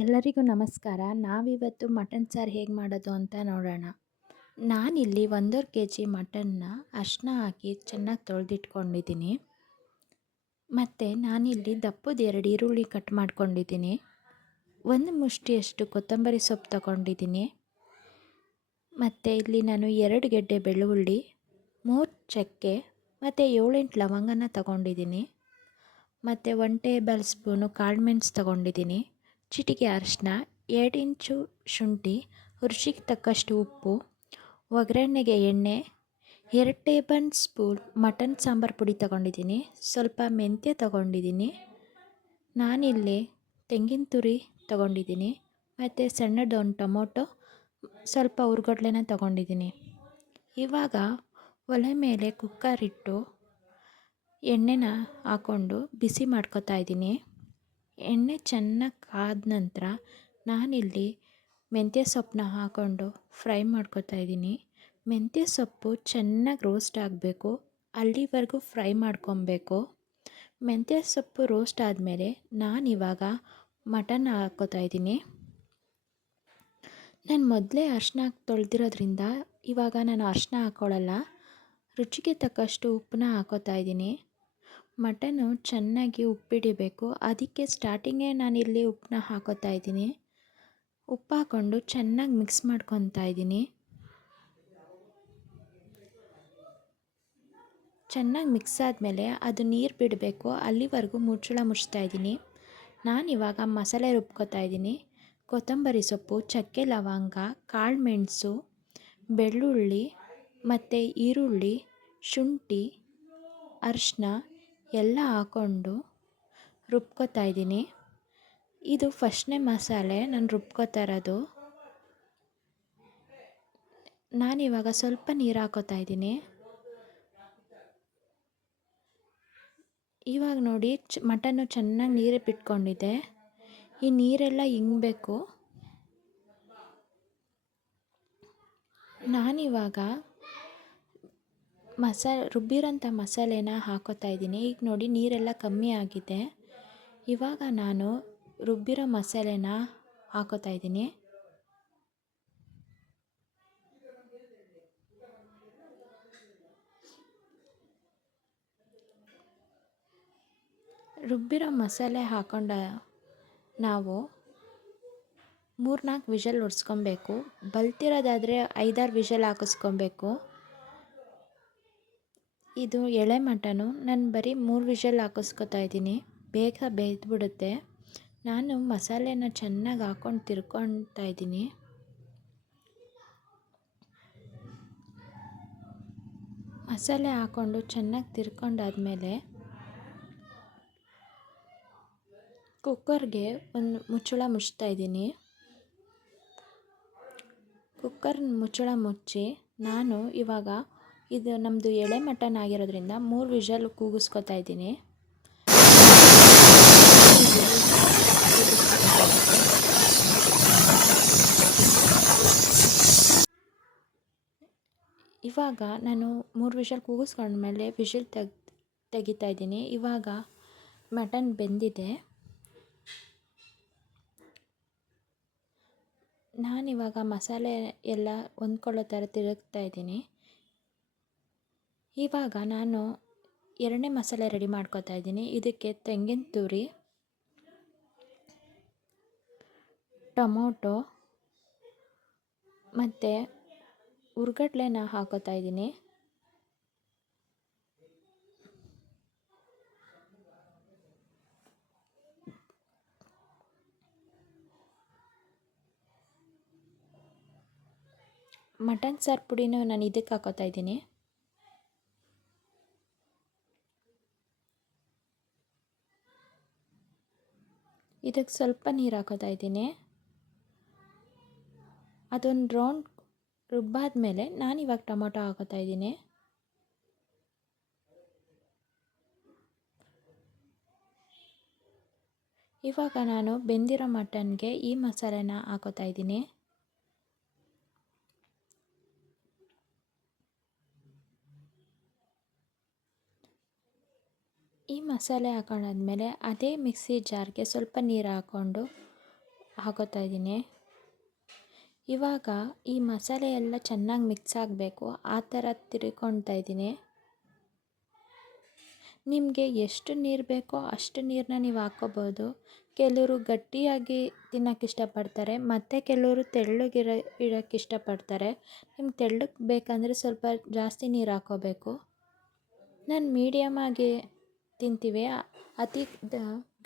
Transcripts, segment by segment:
ಎಲ್ಲರಿಗೂ ನಮಸ್ಕಾರ. ನಾವಿವತ್ತು ಮಟನ್ ಸಾರು ಹೇಗೆ ಮಾಡೋದು ಅಂತ ನೋಡೋಣ. ನಾನಿಲ್ಲಿ 1.5 kg ಮಟನ್ನ ಅರಿಶಿನ ಹಾಕಿ ಚೆನ್ನಾಗಿ ತೊಳೆದಿಟ್ಕೊಂಡಿದ್ದೀನಿ. ಮತ್ತು ನಾನಿಲ್ಲಿ ದಪ್ಪದ 2 ಈರುಳ್ಳಿ ಕಟ್ ಮಾಡ್ಕೊಂಡಿದ್ದೀನಿ. 1 ಮುಷ್ಟಿಯಷ್ಟು ಕೊತ್ತಂಬರಿ ಸೊಪ್ಪು ತಗೊಂಡಿದ್ದೀನಿ. ಮತ್ತು ಇಲ್ಲಿ ನಾನು 2 ಗೆಡ್ಡೆ ಬೆಳ್ಳುಳ್ಳಿ, 3 ಚಕ್ಕೆ ಮತ್ತು 7-8 ಲವಂಗನ ತಗೊಂಡಿದ್ದೀನಿ. ಮತ್ತು 1 ಟೇಬಲ್ ಸ್ಪೂನು ಕಾಳುಮೆಣಸು ತಗೊಂಡಿದ್ದೀನಿ. ಚಿಟಿಕೆ ಅರಿಶಿನ, 2 ಇಂಚು ಶುಂಠಿ, ರುಚಿಗೆ ತಕ್ಕಷ್ಟು ಉಪ್ಪು, ಒಗ್ಗರಣೆಗೆ ಎಣ್ಣೆ, 2 ಟೇಬಲ್ ಸ್ಪೂನ್ ಮಟನ್ ಸಾಂಬಾರು ಪುಡಿ ತಗೊಂಡಿದ್ದೀನಿ. ಸ್ವಲ್ಪ ಮೆಂತ್ಯ ತಗೊಂಡಿದ್ದೀನಿ. ನಾನಿಲ್ಲಿ ತೆಂಗಿನ ತುರಿ ತಗೊಂಡಿದ್ದೀನಿ. ಮತ್ತು ಸಣ್ಣದೊಂದು ಟೊಮೊಟೊ, ಸ್ವಲ್ಪ ಹುರ್ಗಡ್ಲೆನ ತಗೊಂಡಿದ್ದೀನಿ. ಇವಾಗ ಒಲೆ ಮೇಲೆ ಕುಕ್ಕರ್ ಇಟ್ಟು ಎಣ್ಣೆನ ಹಾಕ್ಕೊಂಡು ಬಿಸಿ ಮಾಡ್ಕೊತಾ ಇದ್ದೀನಿ. ಎಣ್ಣೆ ಚೆನ್ನಾಗಿ ಕಾದ ನಂತರ ನಾನಿಲ್ಲಿ ಮೆಂತ್ಯ ಸೊಪ್ಪನ್ನ ಹಾಕ್ಕೊಂಡು ಫ್ರೈ ಮಾಡ್ಕೊತಾ ಇದ್ದೀನಿ. ಮೆಂತ್ಯ ಸೊಪ್ಪು ಚೆನ್ನಾಗಿ ರೋಸ್ಟ್ ಆಗಬೇಕು, ಅಲ್ಲಿವರೆಗೂ ಫ್ರೈ ಮಾಡ್ಕೊಬೇಕು. ಮೆಂತ್ಯ ಸೊಪ್ಪು ರೋಸ್ಟ್ ಆದಮೇಲೆ ನಾನಿವಾಗ ಮಟನ್ ಹಾಕ್ಕೋತಾ ಇದ್ದೀನಿ. ನಾನು ಮೊದಲೇ ಅರಿಶಿನ ತೊಳೆದಿರೋದ್ರಿಂದ ಇವಾಗ ನಾನು ಅರಿಶಿನ ಹಾಕ್ಕೊಳ್ಳಲ್ಲ. ರುಚಿಗೆ ತಕ್ಕಷ್ಟು ಉಪ್ಪನ್ನ ಹಾಕ್ಕೋತಾ ಇದ್ದೀನಿ. ಮಟನ್ನು ಚೆನ್ನಾಗಿ ಉಪ್ಪಿಡಿಬೇಕು, ಅದಕ್ಕೆ ಸ್ಟಾರ್ಟಿಂಗೇ ನಾನಿಲ್ಲಿ ಉಪ್ಪನ್ನ ಹಾಕೋತಾ ಇದ್ದೀನಿ. ಉಪ್ಪು ಹಾಕ್ಕೊಂಡು ಚೆನ್ನಾಗಿ ಮಿಕ್ಸ್ ಮಾಡ್ಕೊತಾ ಇದ್ದೀನಿ. ಚೆನ್ನಾಗಿ ಮಿಕ್ಸ್ ಆದಮೇಲೆ ಅದು ನೀರು ಬಿಡಬೇಕು, ಅಲ್ಲಿವರೆಗೂ ಮುಚ್ಚಳ ಮುಚ್ತಾ ಇದ್ದೀನಿ. ನಾನಿವಾಗ ಮಸಾಲೆ ರುಬ್ಕೋತಾ ಇದ್ದೀನಿ. ಕೊತ್ತಂಬರಿ ಸೊಪ್ಪು, ಚಕ್ಕೆ ಲವಂಗ, ಕಾಳುಮೆಣಸು, ಬೆಳ್ಳುಳ್ಳಿ ಮತ್ತು ಈರುಳ್ಳಿ, ಶುಂಠಿ, ಅರಿಶಿನ ಎಲ್ಲ ಹಾಕ್ಕೊಂಡು ರುಬ್ಕೋತಾ ಇದ್ದೀನಿ. ಇದು ಫಸ್ಟ್ನೇ ಮಸಾಲೆ ನಾನು ರುಬ್ಕೋತಾ ಇರೋದು. ನಾನಿವಾಗ ಸ್ವಲ್ಪ ನೀರು ಹಾಕೋತಾ ಇದ್ದೀನಿ. ಇವಾಗ ನೋಡಿ ಮಟನ್ನು ಚೆನ್ನಾಗಿ ನೀರು ಬಿಟ್ಕೊಂಡಿದೆ. ಈ ನೀರೆಲ್ಲ ಇಂಗಬೇಕು. ನಾನಿವಾಗ ರುಬ್ಬಿರೋಂಥ ಮಸಾಲೆನ ಹಾಕೋತಾ ಇದ್ದೀನಿ. ಈಗ ನೋಡಿ ನೀರೆಲ್ಲ ಕಮ್ಮಿ ಆಗಿದೆ. ಇವಾಗ ನಾನು ರುಬ್ಬಿರೋ ಮಸಾಲೆನ ಹಾಕೋತಾ ಇದ್ದೀನಿ. ರುಬ್ಬಿರೋ ಮಸಾಲೆ ಹಾಕ್ಕೊಂಡು ನಾವು 3-4 ವಿಷಲ್ ಹೊಡ್ಸ್ಕೊಬೇಕು. ಬಲ್ತಿರೋದಾದರೆ 5-6 ವಿಷಲ್ ಹಾಕಿಸ್ಕೊಬೇಕು. ಇದು ಎಳೆ ಮಟನು, ನಾನು ಬರೀ 3 ವಿಷಲ್ ಹಾಕಿಸ್ಕೊತಾ ಇದ್ದೀನಿ, ಬೇಗ ಬೇಯ್ದುಬಿಡುತ್ತೆ. ನಾನು ಮಸಾಲೆನ ಚೆನ್ನಾಗಿ ಹಾಕ್ಕೊಂಡು ತಿರ್ಕೊತಾ ಇದ್ದೀನಿ. ಮಸಾಲೆ ಹಾಕ್ಕೊಂಡು ಚೆನ್ನಾಗಿ ತಿರ್ಕೊಂಡಾದ್ಮೇಲೆ ಕುಕ್ಕರ್ಗೆ ಒಂದು ಮುಚ್ಚಳ ಮುಚ್ತಾ ಇದ್ದೀನಿ. ಕುಕ್ಕರ್ ಮುಚ್ಚಳ ಮುಚ್ಚಿ ನಾನು ಇವಾಗ ಇದು ನಮ್ಮದು ಎಳೆ ಮಟನ್ ಆಗಿರೋದ್ರಿಂದ 3 ವಿಷಲ್ ಕೂಗಿಸ್ಕೊತಾ ಇದ್ದೀನಿ. ಇವಾಗ ನಾನು 3 ವಿಷಲ್ ಕೂಗಿಸ್ಕೊಂಡ್ಮೇಲೆ ವಿಷಲ್ ತೆಗಿತಾ ಇದ್ದೀನಿ. ಇವಾಗ ಮಟನ್ ಬೆಂದಿದೆ. ನಾನಿವಾಗ ಮಸಾಲೆ ಎಲ್ಲ ಹೊಂದ್ಕೊಳ್ಳೋ ಥರ ತಿರುಗ್ತಾ ಇದ್ದೀನಿ. ಇವಾಗ ನಾನು 2ನೇ ಮಸಾಲೆ ರೆಡಿ ಮಾಡ್ಕೊತಾ ಇದ್ದೀನಿ. ಇದಕ್ಕೆ ತೆಂಗಿನ ತುರಿ, ಟೊಮೊಟೊ ಮತ್ತು ಹುರ್ಗಡ್ಲೆನ ಹಾಕೋತಾ ಇದ್ದೀನಿ. ಮಟನ್ ಸಾರು ಪುಡಿನೂ ನಾನು ಇದಕ್ಕೆ ಹಾಕೋತಾ ಇದ್ದೀನಿ. ಇದಕ್ಕೆ ಸ್ವಲ್ಪ ನೀರು ಹಾಕೋತಾ ಇದ್ದೀನಿ. ಅದೊಂದು ರೌಂಡ್ ರುಬ್ಬಾದ್ಮೇಲೆ ನಾನಿವಾಗ ಟೊಮೊಟೊ ಹಾಕೋತಾ ಇದ್ದೀನಿ. ಇವಾಗ ನಾನು ಬೆಂದಿರೋ ಮಟನ್ಗೆ ಈ ಮಸಾಲೆನ ಹಾಕೋತಾ ಇದ್ದೀನಿ. ಈ ಮಸಾಲೆ ಹಾಕೊಂಡಾದ್ಮೇಲೆ ಅದೇ ಮಿಕ್ಸಿ ಜಾರ್ಗೆ ಸ್ವಲ್ಪ ನೀರು ಹಾಕ್ಕೊಂಡು ಹಾಕೋತಾ ಇದ್ದೀನಿ. ಇವಾಗ ಈ ಮಸಾಲೆ ಎಲ್ಲ ಚೆನ್ನಾಗಿ ಮಿಕ್ಸ್ ಆಗಬೇಕು, ಆ ಥರ ತಿರ್ಕೊಳ್ತಾ ಇದ್ದೀನಿ. ನಿಮಗೆ ಎಷ್ಟು ನೀರು ಬೇಕೋ ಅಷ್ಟು ನೀರನ್ನ ನೀವು ಹಾಕ್ಕೋಬೋದು. ಕೆಲವರು ಗಟ್ಟಿಯಾಗಿ ತಿನ್ನೋಕ್ಕೆ ಇಷ್ಟಪಡ್ತಾರೆ, ಮತ್ತು ಕೆಲವರು ಇರೋಕ್ಕೆ ಇಷ್ಟಪಡ್ತಾರೆ. ನಿಮ್ಗೆ ತೆಳ್ಳಗೆ ಬೇಕಂದರೆ ಸ್ವಲ್ಪ ಜಾಸ್ತಿ ನೀರು ಹಾಕ್ಕೋಬೇಕು. ನಾನು ಮೀಡಿಯಮಾಗಿ ತಿಂತೀವಿ, ಅತಿ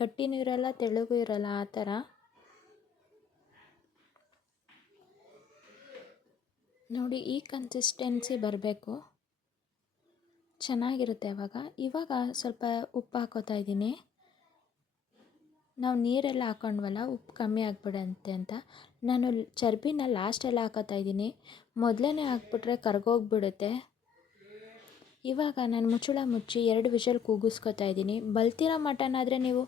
ಗಟ್ಟಿನೂ ಇರಲ್ಲ ತೆಳ್ಳಗೂ ಇರಲ್ಲ, ಆ ಥರ. ನೋಡಿ, ಈ ಕನ್ಸಿಸ್ಟೆನ್ಸಿ ಬರಬೇಕು, ಚೆನ್ನಾಗಿರುತ್ತೆ ಇವಾಗ ಸ್ವಲ್ಪ ಉಪ್ಪು ಹಾಕೋತಾ ಇದ್ದೀನಿ. ನಾವು ನೀರೆಲ್ಲ ಹಾಕ್ಕೊಂಡ್ವಲ್ಲ, ಉಪ್ಪು ಕಮ್ಮಿ ಆಗಿಬಿಡಂತೆ ಅಂತ ನಾನು ಚರ್ಬಿನ ಲಾಸ್ಟೆಲ್ಲ ಹಾಕೋತಾ ಇದ್ದೀನಿ. ಮೊದಲೇ ಹಾಕ್ಬಿಟ್ರೆ ಕರ್ಗೋಗ್ಬಿಡುತ್ತೆ. ಇವಾಗ ನಾನು ಮುಚ್ಚಳ ಮುಚ್ಚಿ 2 ವಿಷಲ್ ಕೂಗಿಸ್ಕೊತಾ ಇದ್ದೀನಿ. ಬಲ್ತಿರೋ ಮಟನ್ ಆದರೆ ನೀವು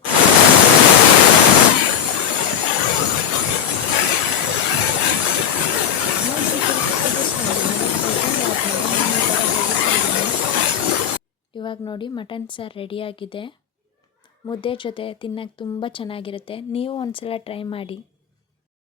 ಇವಾಗ ನೋಡಿ, ಮಟನ್ ಸಾರು ರೆಡಿಯಾಗಿದೆ. ಮುದ್ದೆ ಜೊತೆ ತಿನ್ನೋಕ್ಕೆ ತುಂಬ ಚೆನ್ನಾಗಿರುತ್ತೆ. ನೀವು ಒಂದ್ಸಲ ಟ್ರೈ ಮಾಡಿ.